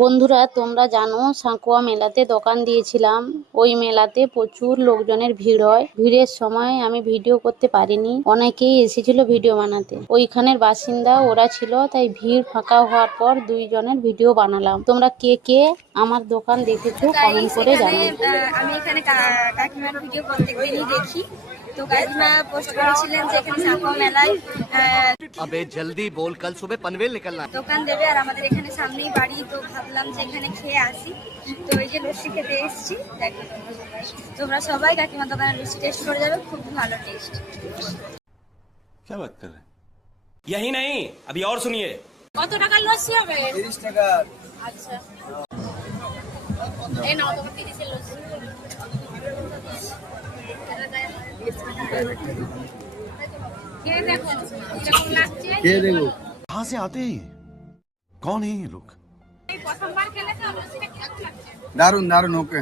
বন্ধুরা, তোমরা জানো সাঁকুয়া মেলাতে দোকান দিয়েছিলাম। ওই মেলাতে প্রচুর লোকজনের ভিড় হয়। ভিড়ের সময় আমি ভিডিও করতে পারিনি। অনেকেই এসেছিল ভিডিও বানাতে। ওইখানের বাসিন্দা ওরা ছিল, তাই ভিড় ফাঁকা হওয়ার পর দুইজনের ভিডিও বানালাম। তোমরা কে কে আমার দোকান দেখেছো কমেন্ট করে জানাও। আমি এখানে কাকিমার ভিডিও প্রত্যেকদিনই দেখি। তো কাকিমা পোস্ট করেছিলেন যে এখানে সাঁকুয়া মেলায় अबे जल्दी बोल, कल सुबह पनवेल निकलना। দোকান দেবে, আর আমাদের এখানে সামনেই বাড়ি, তো ভাবলাম যে এখানে খেয়ে আসি। তো এই যে লস্যি খেতে এসেছি, দেখো তোমরা সবাই কাকিমার দোকানে লস্যি টেস্ট করে যাবে, খুব ভালো টেস্ট। क्या बात कर रहे हैं? यही नहीं, अभी और सुनिए। কত টাকার লস্যি হবে? 30 টাকা। আচ্ছা, এই নাও তোমার 30 এর লস্যি। খেয়ে দেখো কিরকম লাগছে। খেয়ে দেখো। कहाँ से आते हैं? कौन है ये लोग? এই প্রথমবার খেলে তো লস্যিটা কিরকম লাগছে? দারুন দারুন, ওকে।